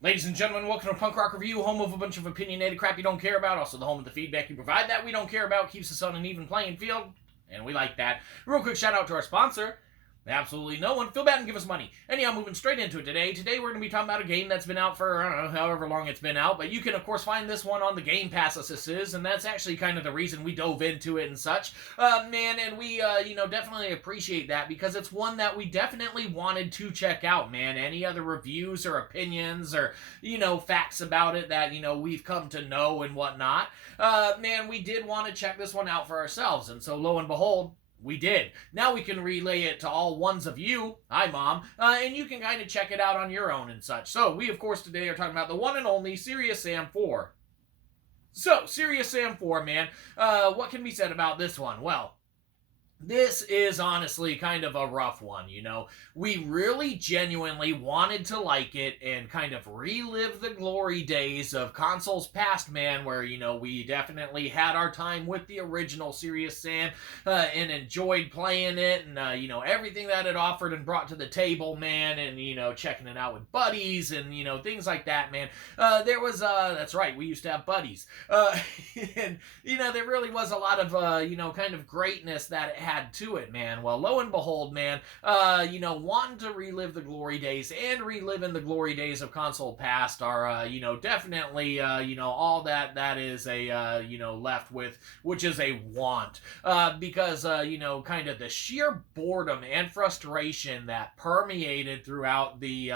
Ladies and gentlemen, welcome to Punk Rock Review, home of a bunch of opinionated crap you don't care about, also the home of the feedback you provide that we don't care about, keeps us on an even playing field, and we like that. Real quick shout out to our sponsor, absolutely no one. Feel bad and give us money. Anyhow, moving straight into it today. Today we're going to be talking about a game that's been out for, I don't know, however long it's been out, but you can, of course, find this one on the Game Pass as this is, and that's actually kind of the reason we dove into it and such. Man, and we, definitely appreciate that because it's one that we definitely wanted to check out, man. Any other reviews or opinions or, facts about it that, we've come to know and whatnot, man, we did want to check this one out for ourselves, and so lo and behold, we did. Now we can relay it to all ones of you, hi Mom, and you can kind of check it out on your own and such. So we, of course, today are talking about the one and only Serious Sam 4. So, Serious Sam 4, man, what can be said about this one? Well, this is honestly kind of a rough one, We really genuinely wanted to like it and kind of relive the glory days of consoles past, man, where, we definitely had our time with the original Serious Sam and enjoyed playing it and, everything that it offered and brought to the table, man, and, checking it out with buddies and, things like that, man. That's right, we used to have buddies. And, there really was a lot of, kind of greatness that it had to it, man. Well, lo and behold, man, wanting to relive the glory days and reliving the glory days of console past are, definitely, all that is a, left with, which is a want. Because, kind of the sheer boredom and frustration that permeated throughout the,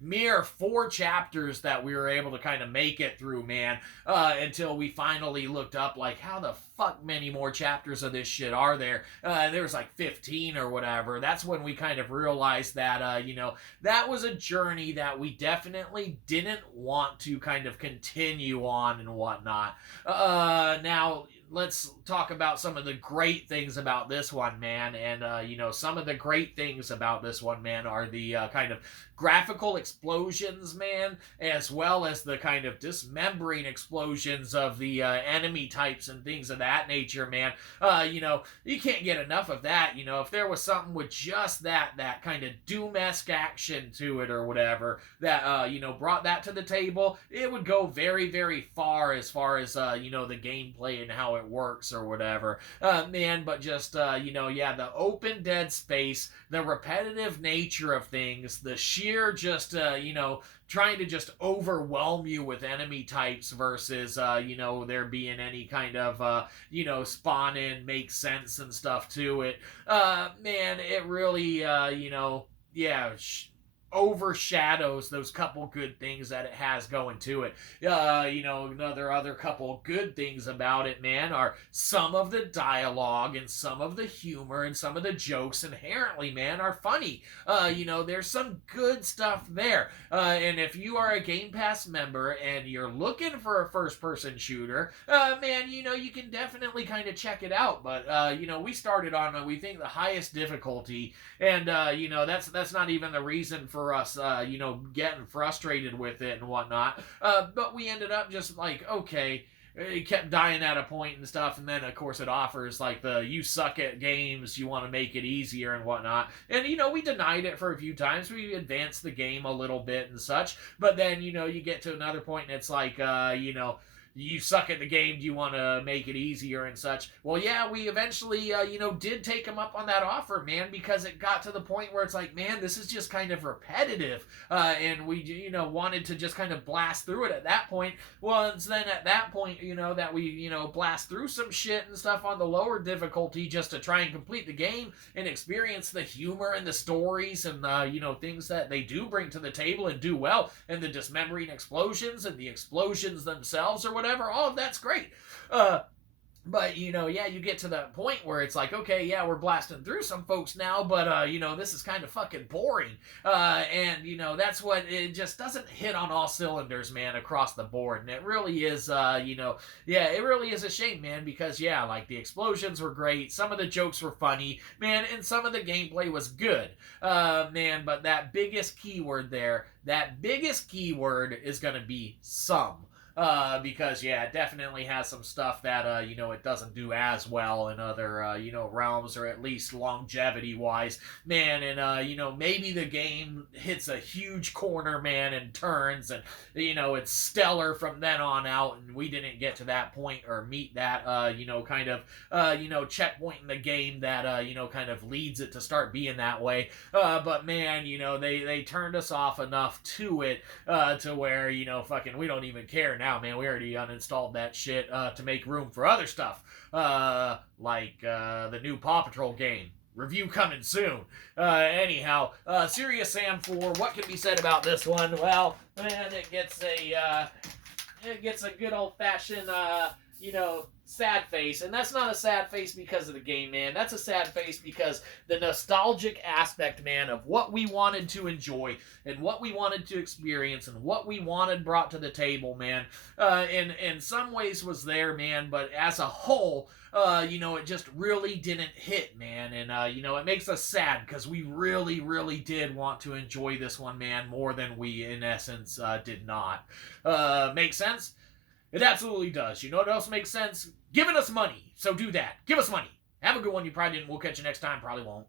mere 4 chapters that we were able to kind of make it through, man, until we finally looked up, like, how the fuck many more chapters of this shit are there? There was like 15 or whatever. That's when we kind of realized that, that was a journey that we definitely didn't want to kind of continue on and whatnot. Now, let's talk about some of the great things about this one, man. And, some of the great things about this one, man, are the kind of graphical explosions, man, as well as the kind of dismembering explosions of the enemy types and things of that nature, man. You can't get enough of that. If there was something with just that kind of Doom-esque action to it or whatever that, brought that to the table, it would go very, very far as the gameplay and how it works or whatever. Man, but just, the open dead space, the repetitive nature of things, the sheer just, trying to just overwhelm you with enemy types versus, there being any kind of, spawn in, make sense and stuff to it. Man, it really, overshadows those couple good things that it has going to it. Another other couple good things about it, man, are some of the dialogue and some of the humor and some of the jokes inherently, man, are funny. There's some good stuff there. And if you are a Game Pass member and you're looking for a first-person shooter, man, you can definitely kind of check it out. But, we started on, we think, the highest difficulty, and, that's not even the reason for us, getting frustrated with it and whatnot. But we ended up just like, okay, it kept dying at a point and stuff, and then of course it offers like the you suck at games, you want to make it easier and whatnot, and we denied it for a few times. We advanced the game a little bit and such, but then you get to another point and it's like you suck at the game, do you want to make it easier and such? Well, yeah, we eventually, did take him up on that offer, man, because it got to the point where it's like, man, this is just kind of repetitive, and we, wanted to just kind of blast through it at that point. Well, it's then at that point, that we, blast through some shit and stuff on the lower difficulty just to try and complete the game and experience the humor and the stories and, things that they do bring to the table and do well, and the dismembering explosions and the explosions themselves or whatever, all of that's great. But, you get to that point where it's like, okay, yeah, we're blasting through some folks now, but, this is kind of fucking boring. And, that's what, it just doesn't hit on all cylinders, man, across the board. And it really is, it really is a shame, man, because, like, the explosions were great, some of the jokes were funny, man, and some of the gameplay was good. Man, but that biggest keyword is going to be some. because yeah, it definitely has some stuff that you know, it doesn't do as well in other you know, realms, or at least longevity wise, man. And you know, maybe the game hits a huge corner, man, and turns, and you know, it's stellar from then on out, and we didn't get to that point or meet that you know, kind of you know, checkpoint in the game that you know, kind of leads it to start being that way. But man, you know, they turned us off enough to it to where, you know, fucking, we don't even care now, man. We already uninstalled that shit to make room for other stuff, like the new Paw Patrol game. Review coming soon. Anyhow, Serious Sam 4, what can be said about this one? Well, man, it gets a good old-fashioned, you know, sad face. And that's not a sad face because of the game, man. That's a sad face because the nostalgic aspect, man, of what we wanted to enjoy and what we wanted to experience and what we wanted brought to the table, man, in some ways was there, man, but as a whole, you know, it just really didn't hit, man. And, you know, it makes us sad because we really, really did want to enjoy this one, man, more than we, in essence, did not. Make sense? It absolutely does. You know what else makes sense? Giving us money. So do that. Give us money. Have a good one. You probably didn't. We'll catch you next time. Probably won't.